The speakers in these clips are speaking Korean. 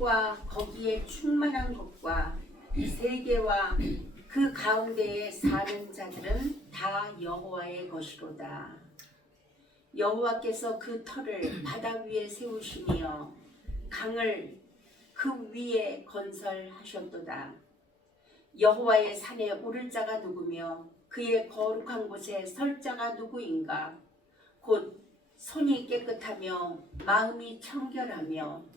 땅과 거기에 충만한 것과 세계와 그 가운데에 사는 자들은 다 여호와의 것이로다. 여호와께서 그 터를 바다 위에 세우시며 강을 그 위에 건설하셨도다. 여호와의 산에 오를 자가 누구며 그의 거룩한 곳에 설 자가 누구인가? 곧 손이 깨끗하며 마음이 청결하며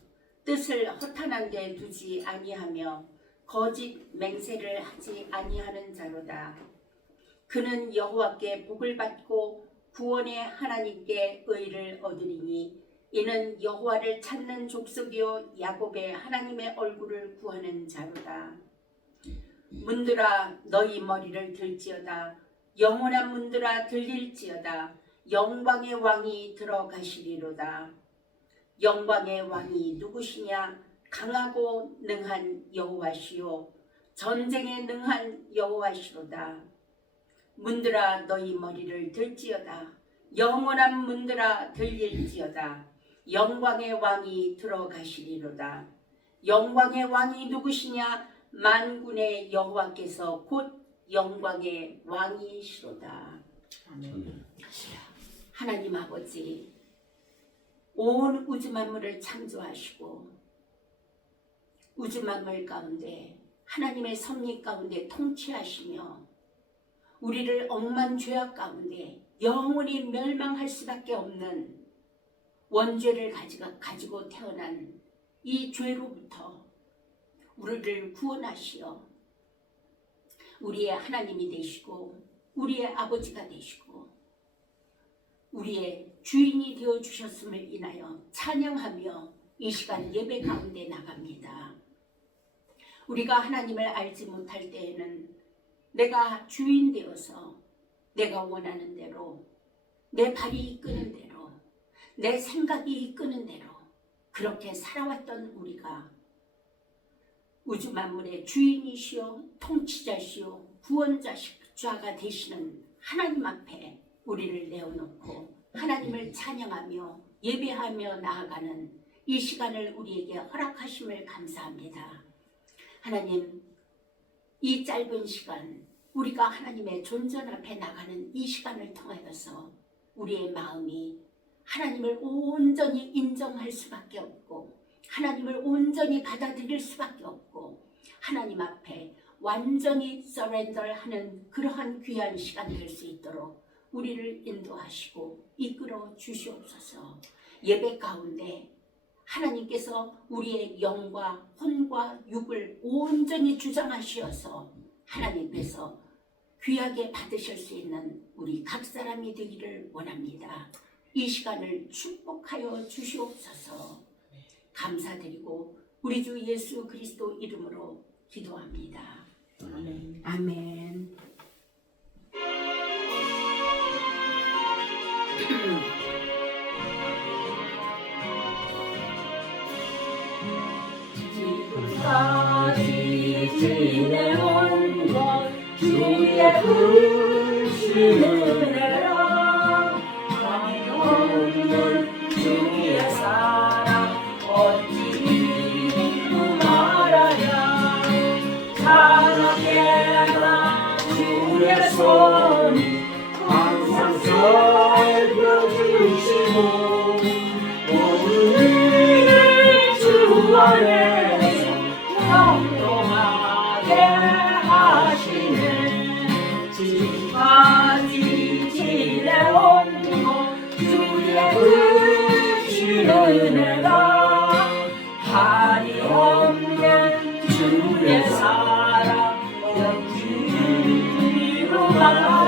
뜻을 허탄한 데 두지 아니하며 거짓 맹세를 하지 아니하는 자로다. 그는 여호와께 복을 받고 구원의 하나님께 의를 얻으리니 이는 여호와를 찾는 족속이요 야곱의 하나님의 얼굴을 구하는 자로다. 문들아 너희 머리를 들지어다. 영원한 문들아 들릴지어다. 영광의 왕이 들어가시리로다. 영광의 왕이 누구시냐? 강하고 능한 여호와시요 전쟁에 능한 여호와시로다. 문들아 너희 머리를 들지어다. 영원한 문들아 들릴지어다. 영광의 왕이 들어가시리로다. 영광의 왕이 누구시냐? 만군의 여호와께서 곧 영광의 왕이시로다. 아멘. 하나님 아버지, 온 우주 만물을 창조하시고 우주 만물 가운데 하나님의 섭리 가운데 통치하시며 우리를 억만 죄악 가운데 영원히 멸망할 수밖에 없는 원죄를 가지고 태어난 이 죄로부터 우리를 구원하시어 우리의 하나님이 되시고 우리의 아버지가 되시고 우리의 주인이 되어 주셨음을 인하여 찬양하며 이 시간 예배 가운데 나갑니다. 우리가 하나님을 알지 못할 때에는 내가 주인 되어서 내가 원하는 대로 내 발이 이끄는 대로 내 생각이 이끄는 대로 그렇게 살아왔던 우리가 우주 만물의 주인이시오 통치자시오 구원자가 되시는 하나님 앞에 우리를 내어놓고 하나님을 찬양하며 예배하며 나아가는 이 시간을 우리에게 허락하심을 감사합니다. 하나님, 이 짧은 시간 우리가 하나님의 존전 앞에 나가는 이 시간을 통하여서 우리의 마음이 하나님을 온전히 인정할 수밖에 없고 하나님을 온전히 받아들일 수밖에 없고 하나님 앞에 완전히 서렌더하는 그러한 귀한 시간 될 수 있도록 우리를 인도하시고 이끌어 주시옵소서. 예배 가운데 하나님께서 우리의 영과 혼과 육을 온전히 주장하시어서 하나님께서 귀하게 받으실 수 있는 우리 각 사람이 되기를 원합니다. 이 시간을 축복하여 주시옵소서. 감사드리고 우리 주 예수 그리스도 이름으로 기도합니다. 아멘. 아멘. 지금까지 지내온 것 주의 크신 은혜라 감히 없는 주의 사랑 어찌 이루 말하랴 사랑해라 주의 손 항상 살펴주시고 모든 일을 주 안에서 평동하게 하시네 지금까지 지내온 것 주의 크신 은혜가 한이 없는 주의 사랑 어찌 이루 말하랴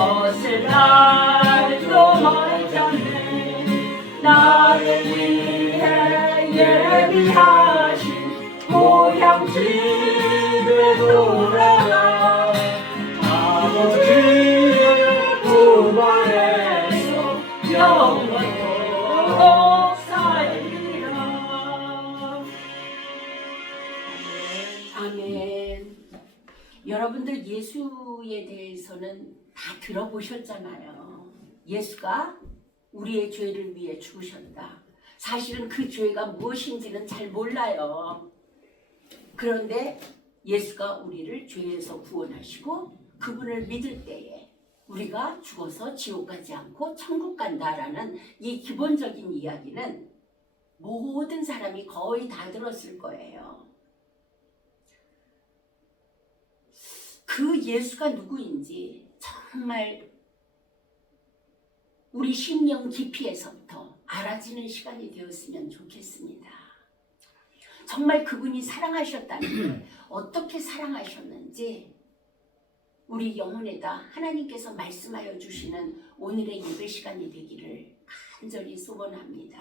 벗을 날도 멀잖네. 나를 위해 예비하신 고향 집에 돌아가 아버지의 품 안에서 영원토록 살리라. 아멘. 여러분들 예수에 대해서는 다 들어보셨잖아요. 예수가 우리의 죄를 위해 죽으셨다. 사실은 그 죄가 무엇인지는 잘 몰라요. 그런데 예수가 우리를 죄에서 구원하시고 그분을 믿을 때에 우리가 죽어서 지옥 가지 않고 천국 간다라는 이 기본적인 이야기는 모든 사람이 거의 다 들었을 거예요. 그 예수가 누구인지 정말 우리 심령 깊이에서부터 알아지는 시간이 되었으면 좋겠습니다. 정말 그분이 사랑하셨다는 게 어떻게 사랑하셨는지 우리 영혼에다 하나님께서 말씀하여 주시는 오늘의 예배 시간이 되기를 간절히 소원합니다.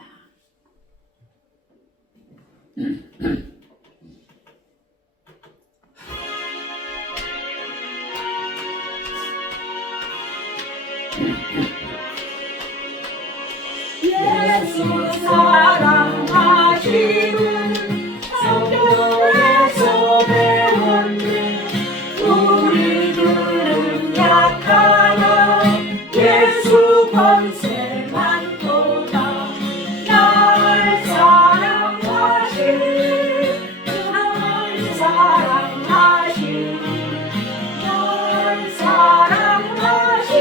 예수 사랑하시는 성경에서 배웠네. 우리들은 약하나 예수 권세 많도다. 날 사랑하신 날 사랑하신 날 사랑하신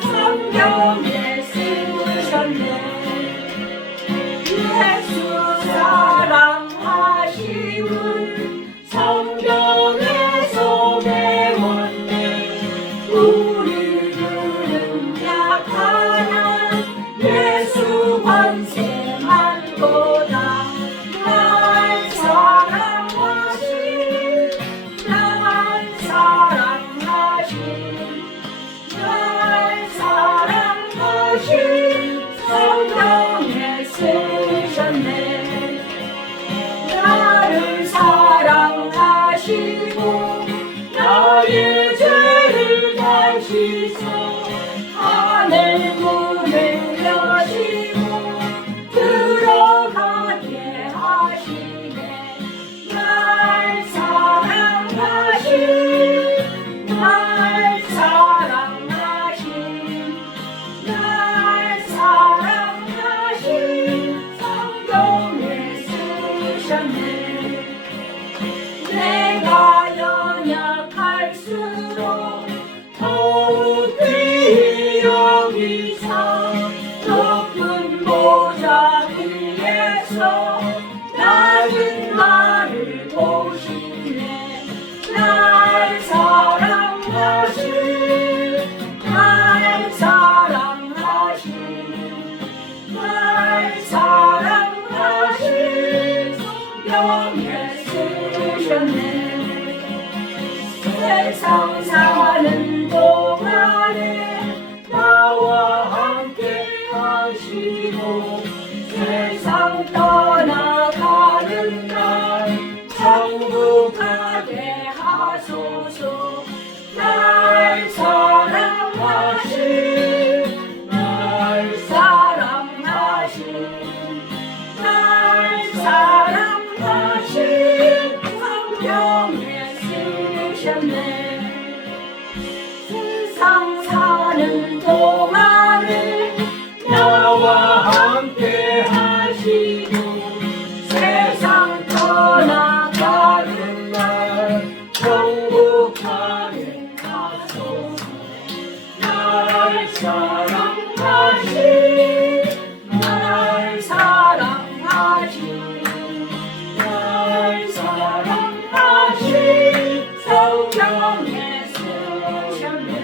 성경에 쓰셨네. 예수 사랑하심은 성경에서 배웠네. 우리들은 약하나 예수 권세 많도다. 날 사랑하신 날 사랑하신 날 사랑하신 성경에 쓰셨네. 나를 사랑하시고 나의 죄를 다 씻어 하늘 문을 여시고 들어가게 하시네. 날 사랑하신 날 사랑하신 날 사랑하신 성경에 쓰셨네. 내가 연약할수록 더욱 귀히 여기사 높은 보좌 위에서 낮은 나를 보시네. 날 사랑하신 날 사랑하신 날 사랑하신 성경에 쓰셨네. 세상 사는 동안에 나와 함께 하시고 세상 떠나가는 날 천국 가게 하소서. 날 사랑하신 날 사랑하신 날 사랑하신 성경에 쓰셨네. 세상 사는 동안에 나와 함께 하시고 세상 떠나가는 날 천국 가게 하소서. 날 사랑하신 날 사랑하신 날 사랑하신 성경에 쓰셨네.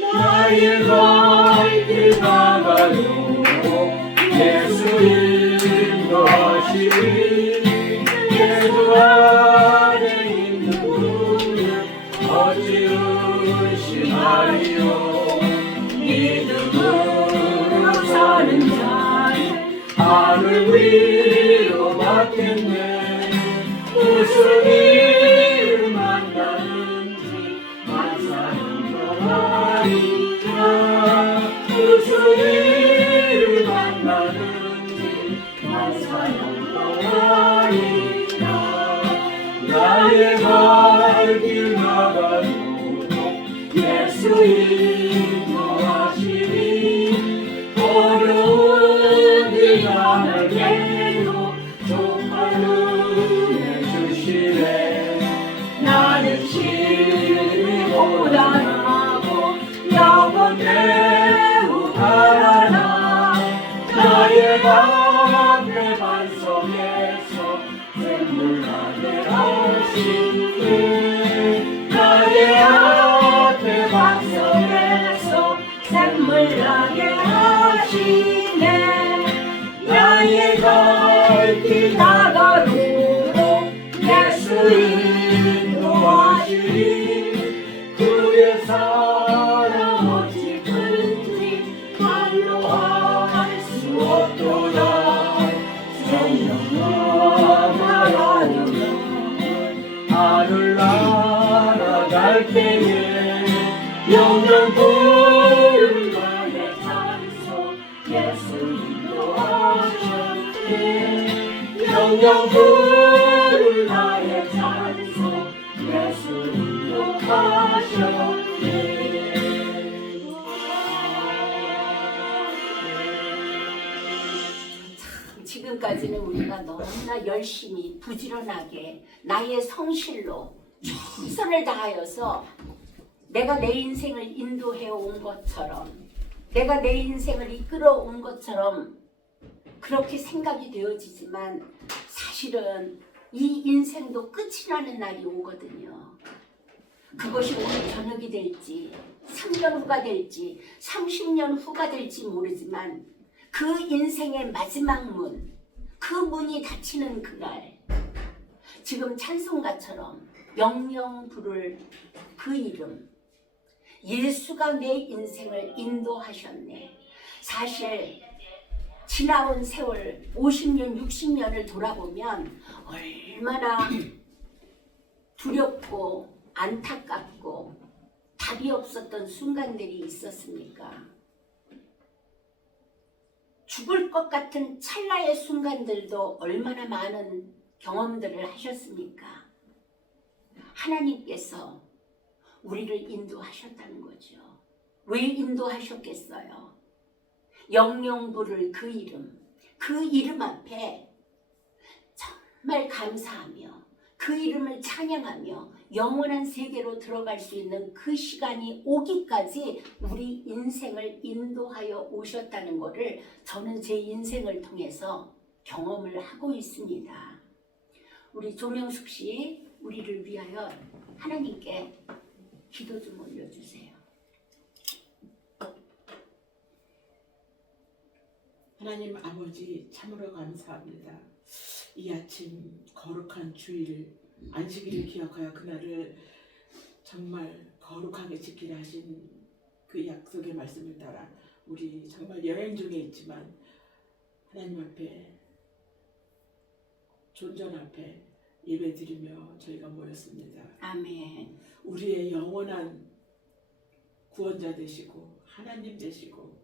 나의 예수 인도하시니 예수 안에 있는 분은 어찌 의심하리요. 믿음으로 사는 자는 하늘 위로 받겠네. 무슨 일을 만나는지 만사는 너라리라. 무슨 일을 만나는지 만사는 너라리라. 나의 갈 길 나가도록 예수 인도하시니 어려운 길 나에게도 정말 은혜 주시네. 나는 심히 고단하고 영원 매우 바라나. 나의 앞에 반석에서 샘물 나게 하시네. 나의 앞에 반석에서 샘물 나게 하시네. 나의 갈 길 나가도록 예수 인도하시니 그의 사랑 어찌 큰지 말로 할 수 없도다. 성령과 말하는 하늘 날아갈 때에 영영 부를 나의 찬송 예수 인도하셨네. 영영 부를 나의 찬송 예수 인도하셨네. 지금까지는 우리가 너무나 열심히 부지런하게 나의 성실로 최선을 다하여서 내가 내 인생을 인도해 온 것처럼, 내가 내 인생을 이끌어 온 것처럼 그렇게 생각이 되어지지만 사실은 이 인생도 끝이 나는 날이 오거든요. 그것이 오늘 저녁이 될지 3년 후가 될지 30년 후가 될지 모르지만 그 인생의 마지막 문, 그 문이 닫히는 그날, 지금 찬송가처럼 영영 부를 그 이름, 예수가 내 인생을 인도하셨네. 사실 지나온 세월 50년, 60년을 돌아보면 얼마나 두렵고 안타깝고 답이 없었던 순간들이 있었습니까? 죽을 것 같은 찰나의 순간들도 얼마나 많은 경험들을 하셨습니까? 하나님께서 우리를 인도하셨다는 거죠. 왜 인도하셨겠어요? 영영 부를 그 이름 앞에 정말 감사하며 그 이름을 찬양하며 영원한 세계로 들어갈 수 있는 그 시간이 오기까지 우리 인생을 인도하여 오셨다는 것을 저는 제 인생을 통해서 경험을 하고 있습니다. 우리 조명숙 씨, 우리를 위하여 하나님께 기도 좀 올려주세요. 하나님 아버지 참으로 감사합니다. 이 아침 거룩한 주일 안식일을 기억하여 그날을 정말 거룩하게 지키라 하신 그 약속의 말씀을 따라 우리 정말 여행 중에 있지만 하나님 앞에 존전 앞에 예배드리며 저희가 모였습니다. 아멘. 우리의 영원한 구원자 되시고 하나님 되시고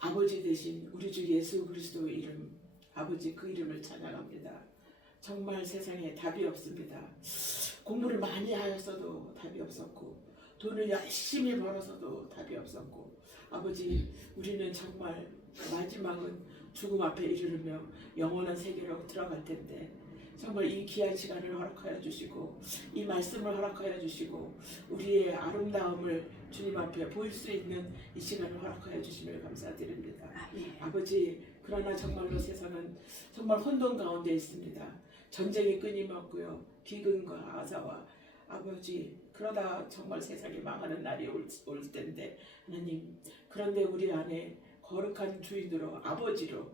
아버지 되신 우리 주 예수 그리스도의 이름, 아버지 그 이름을 찬양합니다. 정말 세상에 답이 없습니다. 공부를 많이 하였어도 답이 없었고 돈을 열심히 벌어서도 답이 없었고 아버지 우리는 정말 마지막은 죽음 앞에 이르르며 영원한 세계로 들어갈 텐데 정말 이 귀한 시간을 허락하여 주시고 이 말씀을 허락하여 주시고 우리의 아름다움을 주님 앞에 보일 수 있는 이 시간을 허락하여 주시며 감사드립니다. 아버지 그러나 정말로 세상은 정말 혼돈 가운데 있습니다. 전쟁이 끊임없고요. 기근과 아사와 아버지 그러다 정말 세상이 망하는 날이 올 텐데 하나님 그런데 우리 안에 거룩한 주인으로 아버지로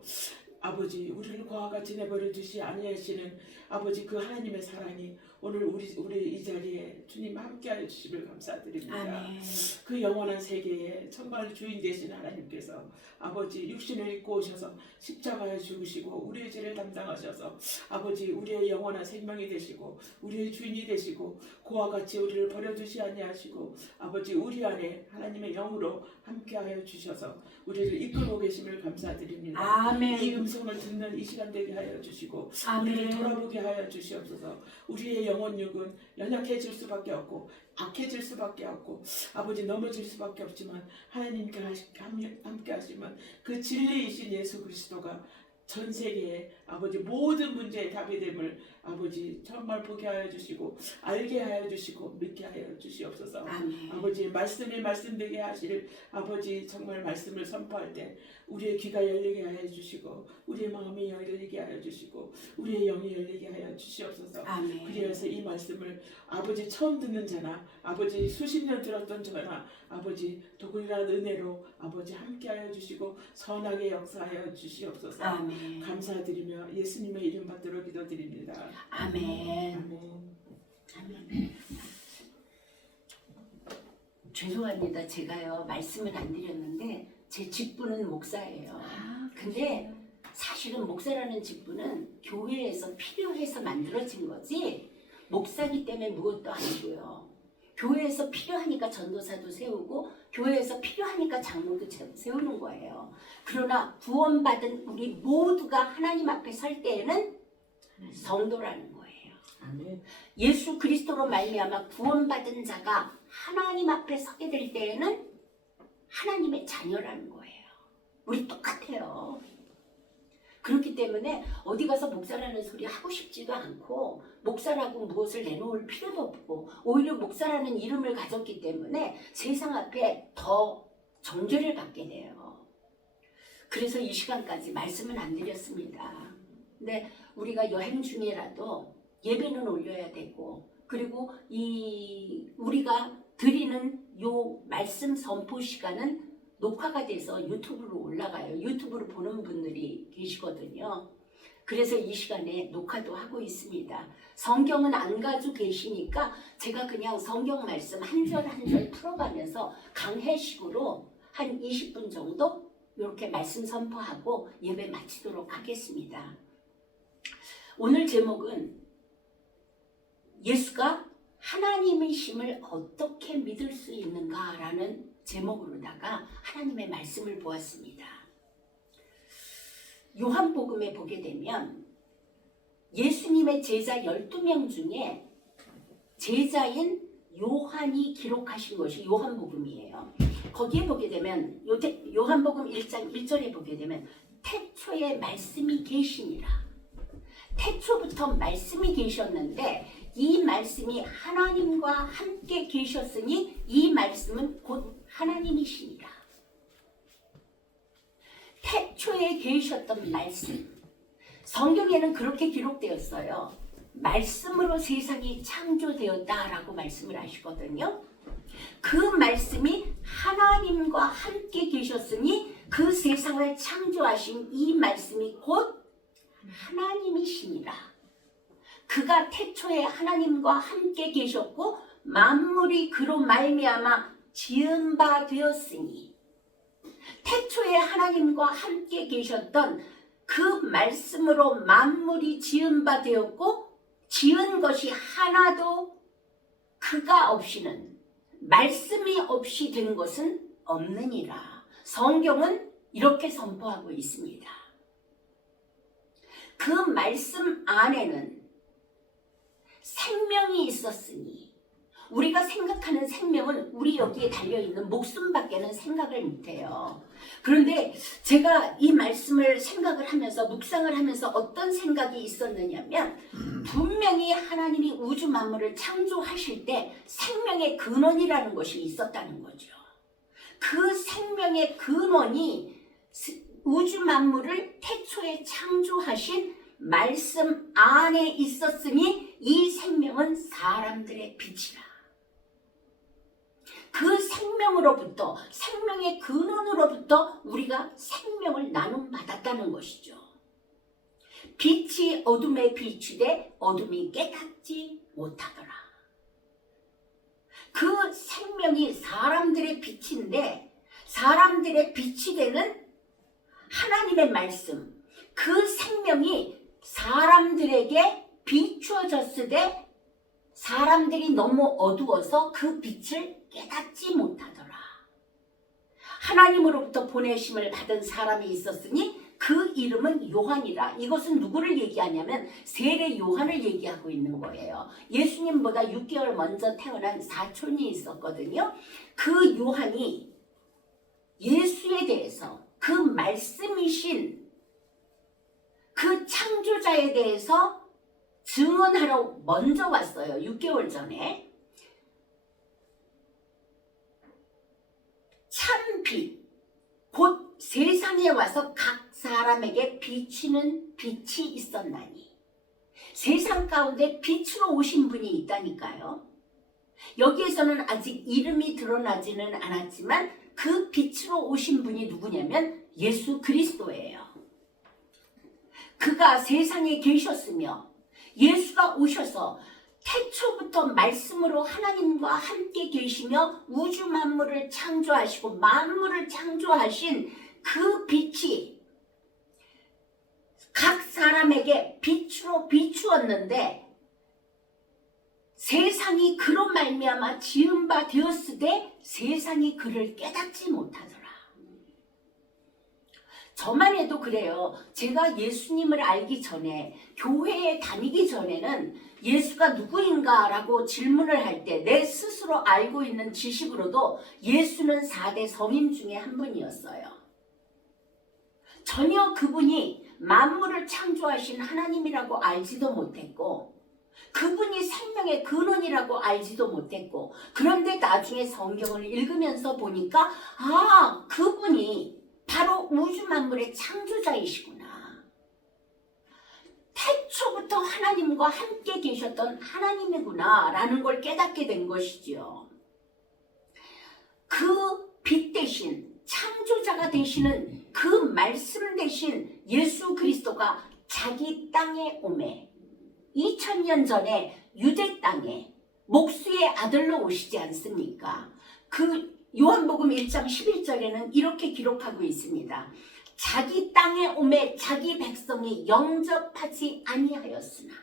아버지 우리를 그와 같이 내버려 두시 아니하시는 아버지 그 하나님의 사랑이 오늘 우리 이 자리에 주님 함께하여 주심을 감사드립니다. 아멘. 그 영원한 세계에 정말 주인 되신 하나님께서 아버지 육신을 입고 오셔서 십자가에 죽으시고 우리의 죄를 담당하셔서 아버지 우리의 영원한 생명이 되시고 우리의 주인이 되시고 그와 같이 우리를 버려두시 아니하시고 아버지 우리 안에 하나님의 영으로 함께하여 주셔서 우리를 이끌고 계심을 감사드립니다. 아멘. 이 음성을 듣는 이 시간 되게 하여 주시고 아멘. 우리를 돌아보게 하여 주시옵소서. 우리의 영혼육은 연약해질 수밖에 없고 악해질 수밖에 없고 아버지 넘어질 수밖에 없지만 하나님께 함께 하시면 그 진리이신 예수 그리스도가 전 세계에 아버지 모든 문제의 답이 됨을 아버지 정말 보게 하여 주시고 알게 하여 주시고 믿게 하여 주시옵소서. 아멘. 아버지 말씀이 말씀되게 하실 아버지 정말 말씀을 선포할 때 우리의 귀가 열리게 하여 주시고 우리의 마음이 열리게 하여 주시고 우리의 영이 열리게 하여 주시옵소서. 아멘. 그래서 이 말씀을 아버지 처음 듣는 자나 아버지 수십 년 들었던 자나 아버지 도굴이란 은혜로 아버지 함께하여 주시고 선하게 역사하여 주시옵소서. 아멘. 감사드리며 예수님의 이름 받들어 기도드립니다. 아멘. 아멘. 아멘. 죄송합니다. 제가요 말씀을 안 드렸는데 제 직분은 목사예요. 근데 사실은 목사라는 직분은 교회에서 필요해서 만들어진 거지 목사기 때문에 무엇도 아니고요. 교회에서 필요하니까 전도사도 세우고 교회에서 필요하니까 장로도 세우는 거예요. 그러나 구원받은 우리 모두가 하나님 앞에 설 때에는 성도라는 거예요. 아멘. 예수 그리스도로 말미암아 구원받은 자가 하나님 앞에 서게 될 때에는 하나님의 자녀라는 거예요. 우리 똑같아요. 그렇기 때문에 어디 가서 목사라는 소리 하고 싶지도 않고 목사라고 무엇을 내놓을 필요도 없고 오히려 목사라는 이름을 가졌기 때문에 세상 앞에 더 정죄를 받게 돼요. 그래서 이 시간까지 말씀은 안 드렸습니다. 근데 우리가 여행 중이라도 예배는 올려야 되고 그리고 우리가 드리는 요 말씀 선포 시간은 녹화가 돼서 유튜브로 올라가요. 유튜브로 보는 분들이 계시거든요. 그래서 이 시간에 녹화도 하고 있습니다. 성경은 안 가지고 계시니까 제가 그냥 성경 말씀 한 절 한 절 풀어가면서 강해식으로 한 20분 정도 이렇게 말씀 선포하고 예배 마치도록 하겠습니다. 오늘 제목은 예수가 하나님이심을 어떻게 믿을 수 있는가라는 제목으로다가 하나님의 말씀을 보았습니다. 요한복음에 보게 되면 예수님의 제자 12명 중에 제자인 요한이 기록하신 것이 요한복음이에요. 거기에 보게 되면 요한복음 1장 1절에 보게 되면 태초에 말씀이 계시니라. 태초부터 말씀이 계셨는데 이 말씀이 하나님과 함께 계셨으니 이 말씀은 곧 하나님이시니라. 태초에 계셨던 말씀. 성경에는 그렇게 기록되었어요. 말씀으로 세상이 창조되었다라고 말씀을 하시거든요. 그 말씀이 하나님과 함께 계셨으니 그 세상을 창조하신 이 말씀이 곧 하나님이시니라. 그가 태초에 하나님과 함께 계셨고 만물이 그로 말미암아 지은 바 되었으니 태초에 하나님과 함께 계셨던 그 말씀으로 만물이 지은 바 되었고 지은 것이 하나도 그가 없이는 말씀이 없이 된 것은 없느니라. 성경은 이렇게 선포하고 있습니다. 그 말씀 안에는 생명이 있었으니 우리가 생각하는 생명은 우리 여기에 달려있는 목숨밖에는 생각을 못해요. 그런데 제가 이 말씀을 생각을 하면서 묵상을 하면서 어떤 생각이 있었느냐면 분명히 하나님이 우주 만물을 창조하실 때 생명의 근원이라는 것이 있었다는 거죠. 그 생명의 근원이 우주 만물을 태초에 창조하신 말씀 안에 있었으니 이 생명은 사람들의 빛이라. 그 생명으로부터 생명의 근원으로부터 하나님으로부터 우리가 생명을 나눔받았다는 것이죠. 빛이 어둠에 비추되 어둠이 깨닫지 못하더라. 그 생명이 사람들의 빛인데 사람들의 빛이 되는 하나님의 말씀, 그 생명이 사람들에게 비추어졌을 때 사람들이 너무 어두워서 그 빛을 깨닫지 못하더라. 하나님으로부터 보내심을 받은 사람이 있었으니 그 이름은 요한이라. 이것은 누구를 얘기하냐면 세례 요한을 얘기하고 있는 거예요. 예수님보다 6개월 먼저 태어난 사촌이 있었거든요. 그 요한이 예수에 대해서 그 말씀이신 그 창조자에 대해서 증언하러 먼저 왔어요. 6개월 전에. 참 빛, 곧 세상에 와서 각 사람에게 비치는 빛이 있었나니. 세상 가운데 빛으로 오신 분이 있다니까요. 여기에서는 아직 이름이 드러나지는 않았지만 그 빛으로 오신 분이 누구냐면 예수 그리스도예요. 그가 세상에 계셨으며 예수가 오셔서 태초부터 말씀으로 하나님과 함께 계시며 우주 만물을 창조하시고 만물을 창조하신 그 빛이 각 사람에게 빛으로 비추었는데 세상이 그로 말미암아 지은 바 되었으되 세상이 그를 깨닫지 못하더라. 저만 해도 그래요. 제가 예수님을 알기 전에, 교회에 다니기 전에는 예수가 누구인가 라고 질문을 할 때 내 스스로 알고 있는 지식으로도 예수는 4대 성인 중에 한 분이었어요. 전혀 그분이 만물을 창조하신 하나님이라고 알지도 못했고 그분이 생명의 근원이라고 알지도 못했고, 그런데 나중에 성경을 읽으면서 보니까 아, 그분이 바로 우주 만물의 창조자이시구나. 태초부터 하나님과 함께 계셨던 하나님이구나 라는 걸 깨닫게 된 것이지요. 그 빛 대신 창조자가 되시는 그 말씀 대신 예수 그리스도가 자기 땅에 오매 2000년 전에 유대 땅에 목수의 아들로 오시지 않습니까? 그 요한복음 1장 11절에는 이렇게 기록하고 있습니다. 자기 땅에 오매 자기 백성이 영접하지 아니하였으나.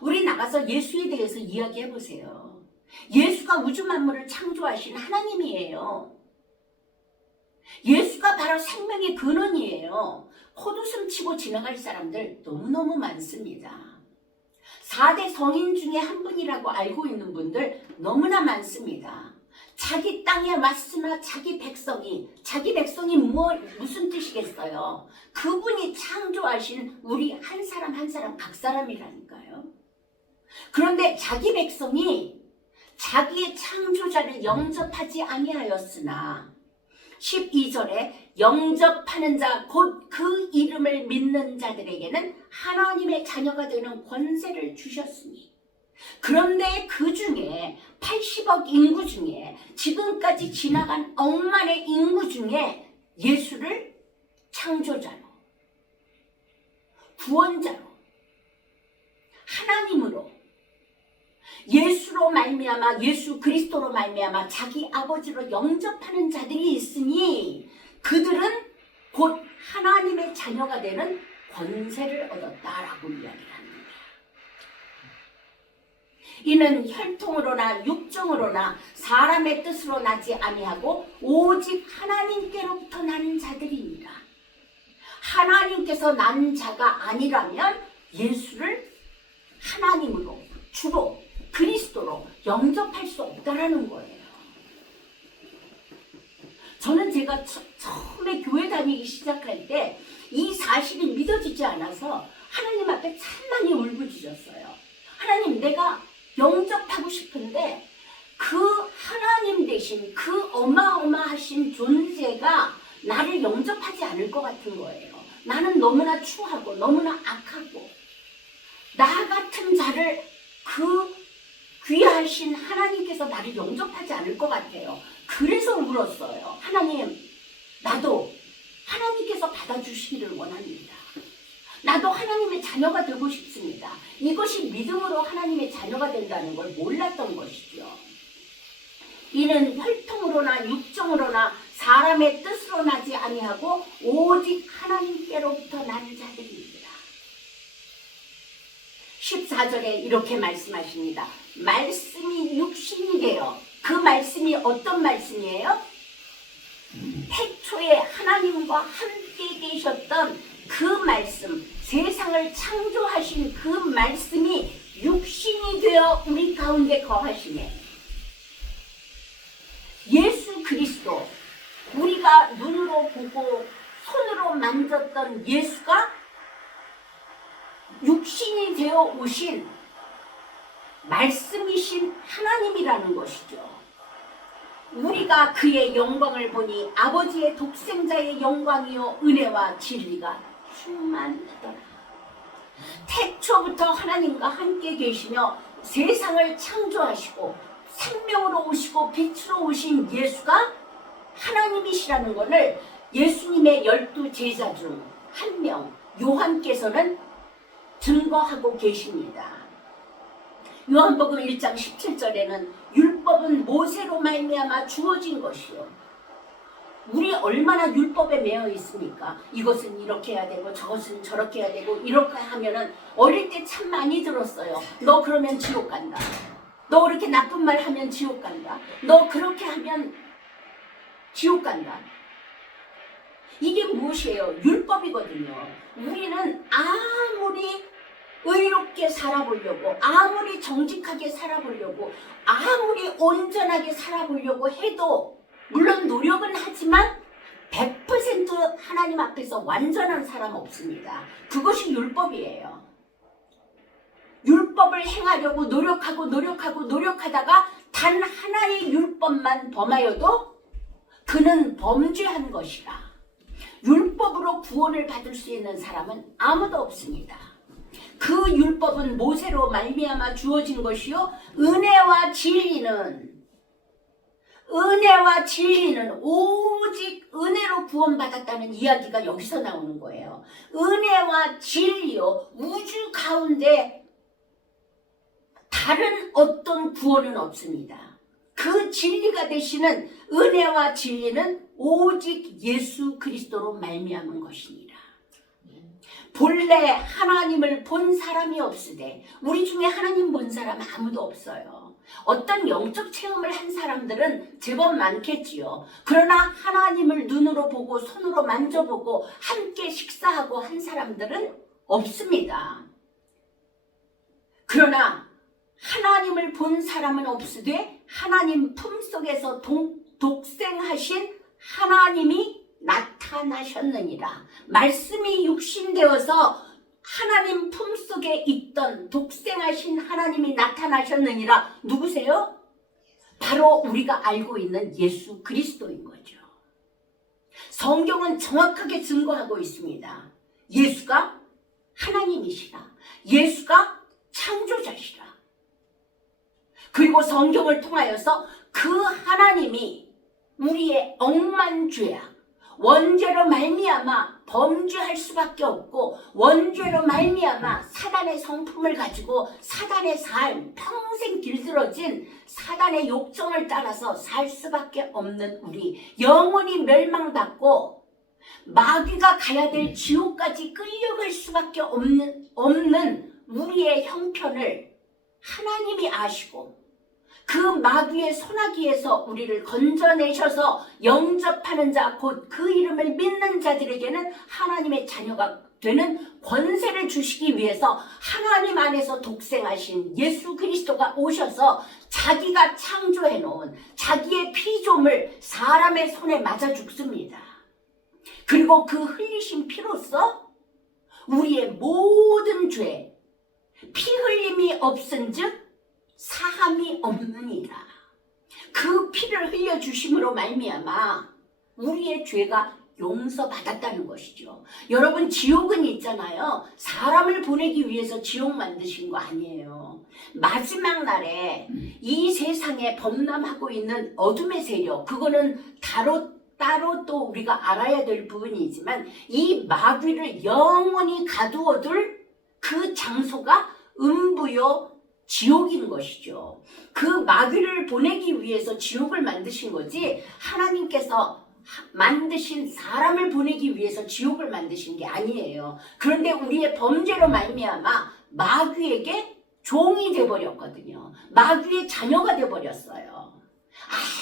우리 나가서 예수에 대해서 이야기해 보세요. 예수가 우주 만물을 창조하신 하나님이에요. 예수가 바로 생명의 근원이에요. 콧웃음 치고 지나갈 사람들 너무너무 많습니다. 4대 성인 중에 한 분이라고 알고 있는 분들 너무나 많습니다. 자기 땅에 왔으나 자기 백성이 무슨 뜻이겠어요? 그분이 창조하신 우리 한 사람 한 사람 각 사람이라니까요. 그런데 자기 백성이 자기의 창조자를 영접하지 아니하였으나 12절에 영접하는 자 곧 그 이름을 믿는 자들에게는 하나님의 자녀가 되는 권세를 주셨으니. 그런데 그 중에 80억 인구 중에 지금까지 지나간 억만의 인구 중에 예수를 창조자로, 구원자로, 하나님으로, 예수로 말미암아 예수 그리스도로 말미암아 자기 아버지로 영접하는 자들이 있으니 그들은 곧 하나님의 자녀가 되는 권세를 얻었다라고 이야기합니다. 이는 혈통으로나 육정으로나 사람의 뜻으로 나지 아니하고 오직 하나님께로부터 난 자들이니라. 하나님께서 난 자가 아니라면 예수를 하나님으로, 주로, 그리스도로 영접할 수 없다라는 거예요. 저는 제가 처음에 교회 다니기 시작할 때 이 사실이 믿어지지 않아서 하나님 앞에 참 많이 울부짖었어요. 하나님, 내가 영접하고 싶은데 그 하나님 대신 그 어마어마하신 존재가 나를 영접하지 않을 것 같은 거예요. 나는 너무나 추하고 너무나 악하고 나 같은 자를 그 귀하신 하나님께서 나를 영접하지 않을 것 같아요. 그래서 울었어요. 하나님, 나도 하나님께서 받아주시기를 원합니다. 나도 하나님의 자녀가 되고 싶습니다. 이것이 믿음으로 하나님의 자녀가 된다는 걸 몰랐던 것이죠. 이는 혈통으로나 육정으로나 사람의 뜻으로 나지 아니하고 오직 하나님께로부터 난 자들입니다. 14절에 이렇게 말씀하십니다. 말씀이 육신이 되어, 그 말씀이 어떤 말씀이에요? 태초에 하나님과 함께 계셨던 그 말씀, 세상을 창조하신 그 말씀이 육신이 되어 우리 가운데 거하시네. 예수 그리스도, 우리가 눈으로 보고 손으로 만졌던 예수가 육신이 되어 오신 말씀이신 하나님이라는 것이죠. 우리가 그의 영광을 보니 아버지의 독생자의 영광이요 은혜와 진리가 충만하더라. 태초부터 하나님과 함께 계시며 세상을 창조하시고 생명으로 오시고 빛으로 오신 예수가 하나님이시라는 것을 예수님의 12 제자 중 한 명 요한께서는 증거하고 계십니다. 요한복음 1장 17절에는 율법은 모세로 말미암아 주어진 것이요. 우리 얼마나 율법에 매여 있습니까? 이것은 이렇게 해야 되고 저것은 저렇게 해야 되고 이렇게 하면은 어릴 때 참 많이 들었어요. 너 그러면 지옥 간다. 너 그렇게 나쁜 말 하면 지옥 간다. 너 그렇게 하면 지옥 간다. 이게 무엇이에요? 율법이거든요. 우리는 아무리 의롭게 살아보려고, 아무리 정직하게 살아보려고, 아무리 온전하게 살아보려고 해도 물론 노력은 하지만 100% 하나님 앞에서 완전한 사람 없습니다. 그것이 율법이에요. 율법을 행하려고 노력하다가 단 하나의 율법만 범하여도 그는 범죄한 것이라. 율법으로 구원을 받을 수 있는 사람은 아무도 없습니다. 그 율법은 모세로 말미암아 주어진 것이요 은혜와 진리는 오직 은혜로 구원받았다는 이야기가 여기서 나오는 거예요. 은혜와 진리요, 우주 가운데 다른 어떤 구원은 없습니다. 그 진리가 되시는 은혜와 진리는 오직 예수 그리스도로 말미암은 것이니라. 본래 하나님을 본 사람이 없으되, 우리 중에 하나님 본 사람 아무도 없어요. 어떤 영적 체험을 한 사람들은 제법 많겠지요. 그러나 하나님을 눈으로 보고 손으로 만져보고 함께 식사하고 한 사람들은 없습니다. 그러나 하나님을 본 사람은 없으되 하나님 품속에서 독생하신 하나님이 나타나셨느니라. 말씀이 육신되어서 하나님 품속에 있던 독생하신 하나님이 나타나셨느니라. 누구세요? 바로 우리가 알고 있는 예수 그리스도인 거죠. 성경은 정확하게 증거하고 있습니다. 예수가 하나님이시라. 예수가 창조자시라. 그리고 성경을 통하여서 그 하나님이 우리의 억만 죄악, 원죄로 말미암아 범죄할 수밖에 없고, 원죄로 말미암아 사단의 성품을 가지고 사단의 삶, 평생 길들어진 사단의 욕정을 따라서 살 수밖에 없는 우리, 영원히 멸망받고 마귀가 가야 될 지옥까지 끌려갈 수밖에 없는 우리의 형편을 하나님이 아시고 그 마귀의 소나기에서 우리를 건져내셔서 영접하는 자, 곧 그 이름을 믿는 자들에게는 하나님의 자녀가 되는 권세를 주시기 위해서 하나님 안에서 독생하신 예수 그리스도가 오셔서 자기가 창조해 놓은 자기의 피조물 사람의 손에 맞아 죽습니다. 그리고 그 흘리신 피로써 우리의 모든 죄, 피 흘림이 없은즉 사함이 없느니라. 그 피를 흘려주심으로 말미암아 우리의 죄가 용서받았다는 것이죠. 여러분, 지옥은 있잖아요. 사람을 보내기 위해서 지옥 만드신 거 아니에요. 마지막 날에 이 세상에 범람하고 있는 어둠의 세력, 그거는 따로 또 우리가 알아야 될 부분이지만 이 마귀를 영원히 가두어둘 그 장소가 음부요 지옥인 것이죠. 그 마귀를 보내기 위해서 지옥을 만드신 거지 하나님께서 만드신 사람을 보내기 위해서 지옥을 만드신 게 아니에요. 그런데 우리의 범죄로 말미암아 마귀에게 종이 돼버렸거든요. 마귀의 자녀가 돼버렸어요.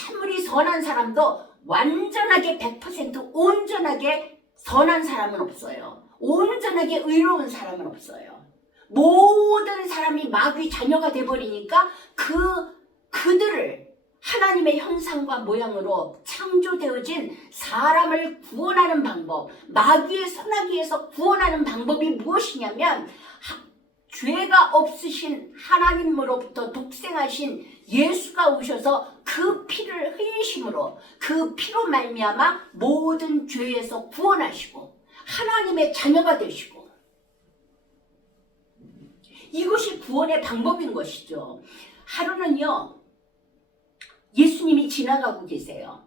아무리 선한 사람도 완전하게 100% 온전하게 선한 사람은 없어요. 온전하게 의로운 사람은 없어요. 모든 사람이 마귀 자녀가 돼버리니까 그들을 하나님의 형상과 모양으로 창조되어진 사람을 구원하는 방법, 마귀의 손아귀에서 구원하는 방법이 무엇이냐면 죄가 없으신 하나님으로부터 독생하신 예수가 오셔서 그 피를 흘리심으로 그 피로 말미암아 모든 죄에서 구원하시고 하나님의 자녀가 되시고 이것이 구원의 방법인 것이죠. 하루는요 예수님이 지나가고 계세요.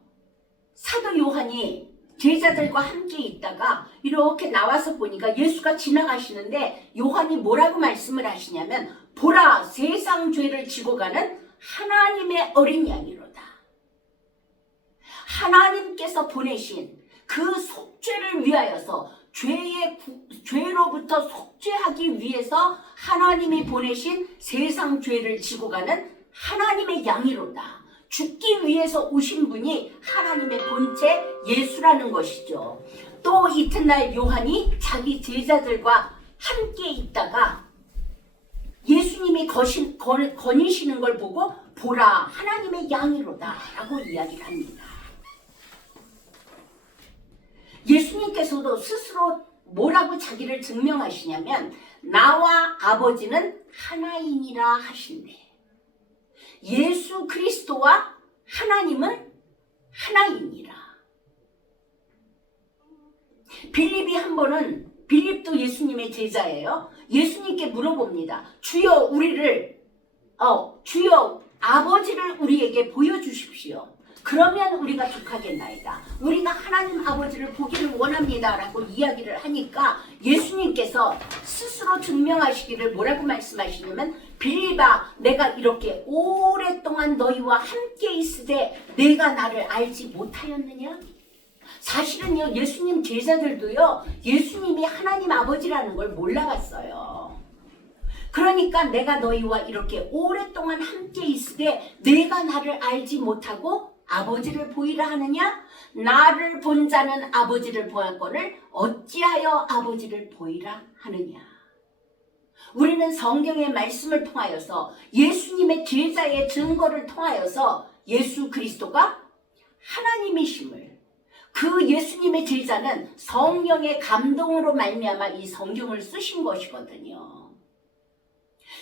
사도 요한이 제자들과 함께 있다가 이렇게 나와서 보니까 예수가 지나가시는데 요한이 뭐라고 말씀을 하시냐면 보라 세상 죄를 지고 가는 하나님의 어린 양이로다. 하나님께서 보내신 그 속죄를 위하여서 죄로부터 속죄하기 위해서 하나님이 보내신 세상 죄를 지고 가는 하나님의 양이로다. 죽기 위해서 오신 분이 하나님의 본체 예수라는 것이죠. 또 이튿날 요한이 자기 제자들과 함께 있다가 예수님이 거니시는 걸 보고 보라 하나님의 양이로다 라고 이야기를 합니다. 예수님께서도 스스로 뭐라고 자기를 증명하시냐면 나와 아버지는 하나이니라 하신대. 예수 그리스도와 하나님은 하나이니라. 빌립이 한 번은 빌립도 예수님의 제자예요. 예수님께 물어봅니다. 주여 주여 아버지를 우리에게 보여주십시오. 그러면 우리가 족하겠나이다. 우리가 하나님 아버지를 보기를 원합니다 라고 이야기를 하니까 예수님께서 스스로 증명하시기를 뭐라고 말씀하시냐면 빌립아 내가 이렇게 오랫동안 너희와 함께 있으되 내가 나를 알지 못하였느냐? 사실은요 예수님 제자들도요 예수님이 하나님 아버지라는 걸 몰라봤어요. 그러니까 내가 너희와 이렇게 오랫동안 함께 있으되 내가 나를 알지 못하고 아버지를 보이라 하느냐? 나를 본 자는 아버지를 보았거늘 어찌하여 아버지를 보이라 하느냐? 우리는 성경의 말씀을 통하여서 예수님의 제자의 증거를 통하여서 예수 그리스도가 하나님이심을 그 예수님의 제자는 성령의 감동으로 말미암아 이 성경을 쓰신 것이거든요.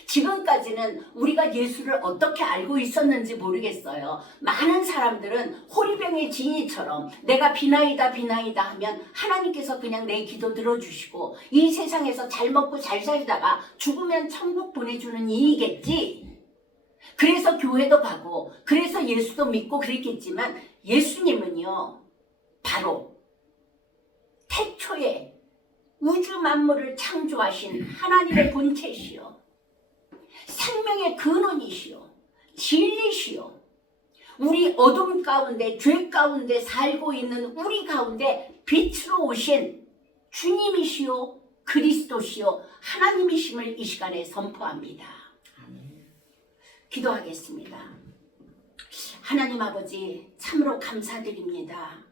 지금까지는 우리가 예수를 어떻게 알고 있었는지 모르겠어요. 많은 사람들은 호리병의 진이처럼 내가 비나이다 하면 하나님께서 그냥 내 기도 들어주시고 이 세상에서 잘 먹고 잘 살다가 죽으면 천국 보내주는 이이겠지. 그래서 교회도 가고 그래서 예수도 믿고 그랬겠지만 예수님은요 바로 태초에 우주 만물을 창조하신 하나님의 본체시요 생명의 근원이시오 진리시오 우리 어둠 가운데 죄 가운데 살고 있는 우리 가운데 빛으로 오신 주님이시오 그리스도시오 하나님이심을 이 시간에 선포합니다. 기도하겠습니다. 하나님 아버지 참으로 감사드립니다.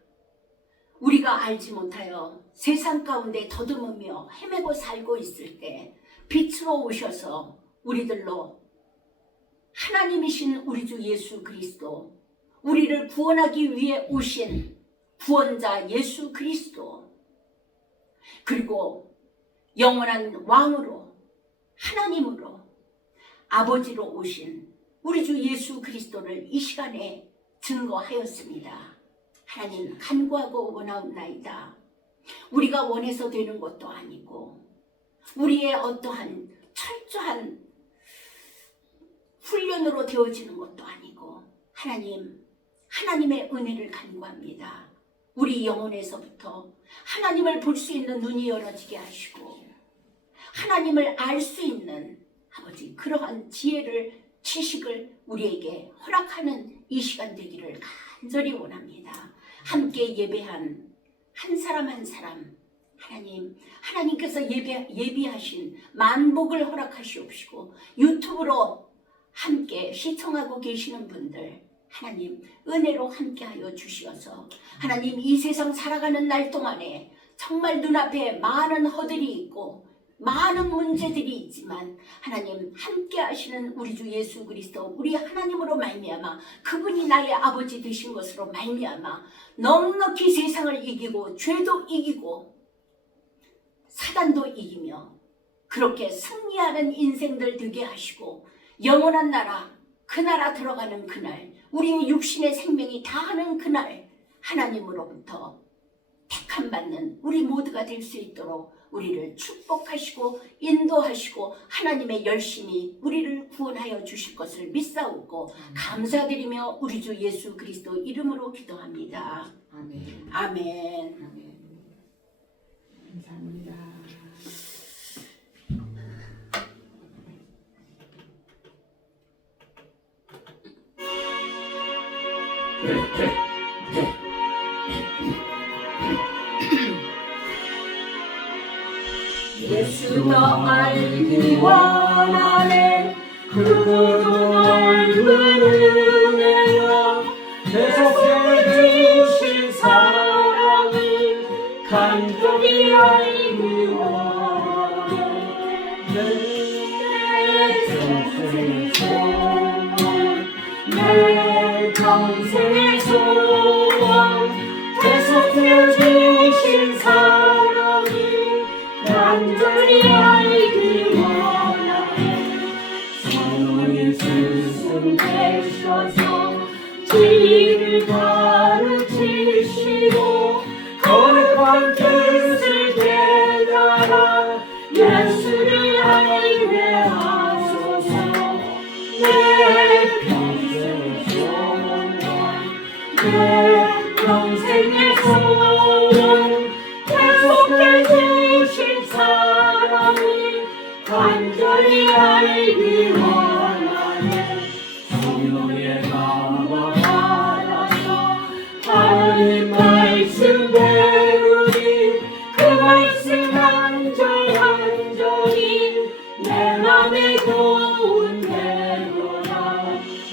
우리가 알지 못하여 세상 가운데 더듬으며 헤매고 살고 있을 때 빛으로 오셔서 우리들로 하나님이신 우리 주 예수 그리스도 우리를 구원하기 위해 오신 구원자 예수 그리스도 그리고 영원한 왕으로 하나님으로 아버지로 오신 우리 주 예수 그리스도를 이 시간에 증거하였습니다. 하나님 간구하고 원하옵나이다. 우리가 원해서 되는 것도 아니고 우리의 어떠한 철저한 훈련으로 되어지는 것도 아니고 하나님의 은혜를 간구합니다. 우리 영혼에서부터 하나님을 볼 수 있는 눈이 열어지게 하시고 하나님을 알 수 있는 아버지 그러한 지혜를 지식을 우리에게 허락하는 이 시간 되기를 간절히 원합니다. 함께 예배한 한 사람 한 사람 하나님께서 예비하신 만복을 허락하시옵시고 유튜브로 함께 시청하고 계시는 분들 하나님 은혜로 함께하여 주시어서 하나님 이 세상 살아가는 날 동안에 정말 눈앞에 많은 허들이 있고 많은 문제들이 있지만 하나님 함께 하시는 우리 주 예수 그리스도 우리 하나님으로 말미암아 그분이 나의 아버지 되신 것으로 말미암아 넉넉히 세상을 이기고 죄도 이기고 사단도 이기며 그렇게 승리하는 인생들 되게 하시고 영원한 나라 그 나라 들어가는 그날 우리의 육신의 생명이 다하는 그날 하나님으로부터 택함 받는 우리 모두가 될 수 있도록 우리를 축복하시고 인도하시고 하나님의 열심히 우리를 구원하여 주실 것을 믿사오고 감사드리며 우리 주 예수 그리스도 이름으로 기도합니다. 아멘. 아멘. 아멘. 감사합니다. 예수 너 알기 원하네 그분 얼굴 은혜와 대속해 주신 사랑을 간절히 알기 원하네 내 평생의 소원 대속해 주신 사랑을 간절히 알기 원하네 성령의 스승 되셔서 진리를 가르치시고 거룩한 뜻을 깨달아 예수를 알게 하소서 내 평생의 소원 내 평생의 소원 대속해 주신 사랑을 간절히 알기 원하네 성령의 감화 받아서 하나님 말씀 배우니 그 말씀 간절히 내 맘에 좋은 대로라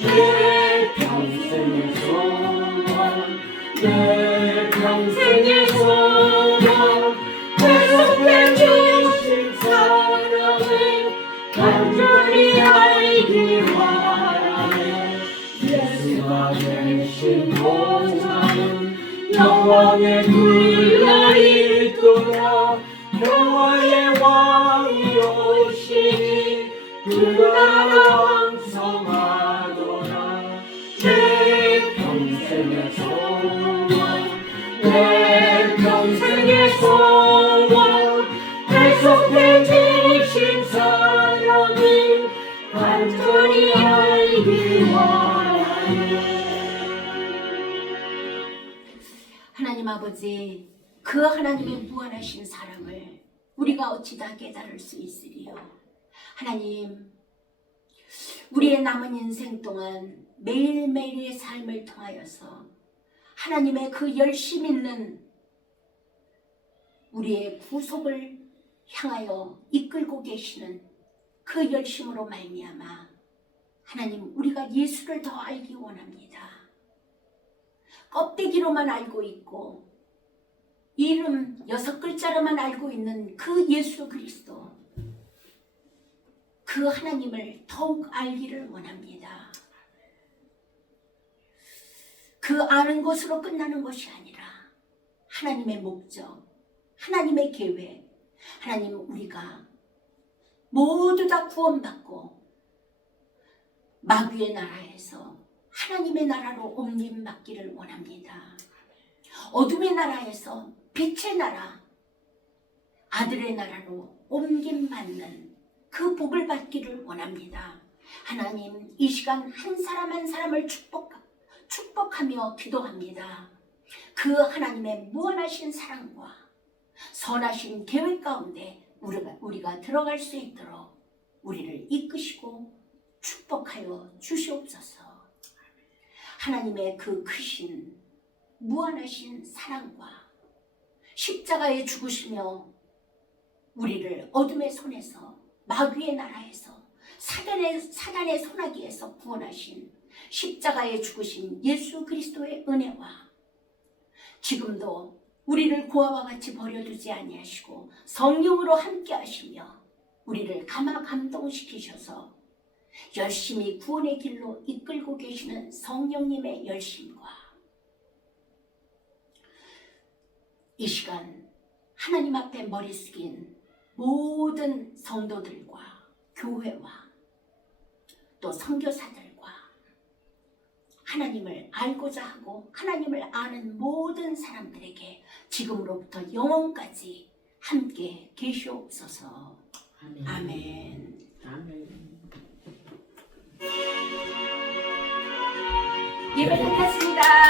내 평생의 소원 내 평생의 소원 대속해 주신 사랑을 간절히 알기 원하네 예수가 되신 보좌는 영광에 둘러있도다 평화의 왕이 오시니 그 나라 왕성하도다 내 평생의 소원 내 평생의 소원 대속해 주신 사랑을 간절히 알기 원하네 하나님 아버지 그 하나님의 무한하신 사랑을 우리가 어찌 다 깨달을 수 있으리요. 하나님 우리의 남은 인생 동안 매일매일의 삶을 통하여서 하나님의 그 열심 있는 우리의 구속을 향하여 이끌고 계시는 그 열심으로 말미암아 하나님 우리가 예수를 더 알기 원합니다. 껍데기로만 알고 있고 이름 6글자로만 알고 있는 그 예수 그리스도 그 하나님을 더욱 알기를 원합니다. 그 아는 것으로 끝나는 것이 아니라 하나님의 목적, 하나님의 계획, 하나님 우리가 모두 다 구원받고 마귀의 나라에서 하나님의 나라로 옮김받기를 원합니다. 어둠의 나라에서 빛의 나라, 아들의 나라로 옮김받는 그 복을 받기를 원합니다. 하나님 이 시간 한 사람 한 사람을 축복하며 기도합니다. 그 하나님의 무한하신 사랑과 선하신 계획 가운데 우리가 들어갈 수 있도록 우리를 이끄시고 축복하여 주시옵소서. 하나님의 그 크신 무한하신 사랑과 십자가에 죽으시며 우리를 어둠의 손에서 마귀의 나라에서 사단의 손아귀에서 구원하신 십자가에 죽으신 예수 그리스도의 은혜와 지금도 우리를 고아와 같이 버려두지 아니하시고 성령으로 함께 하시며 우리를 감동시키셔서 열심히 구원의 길로 이끌고 계시는 성령님의 열심과 이 시간 하나님 앞에 머리 숙인 모든 성도들과 교회와 또 선교사들과 하나님을 알고자 하고 하나님을 아는 모든 사람들에게 지금으로부터 영원까지 함께 계시옵소서. 아멘. 아멘. 아멘. 예배 끝났습니다.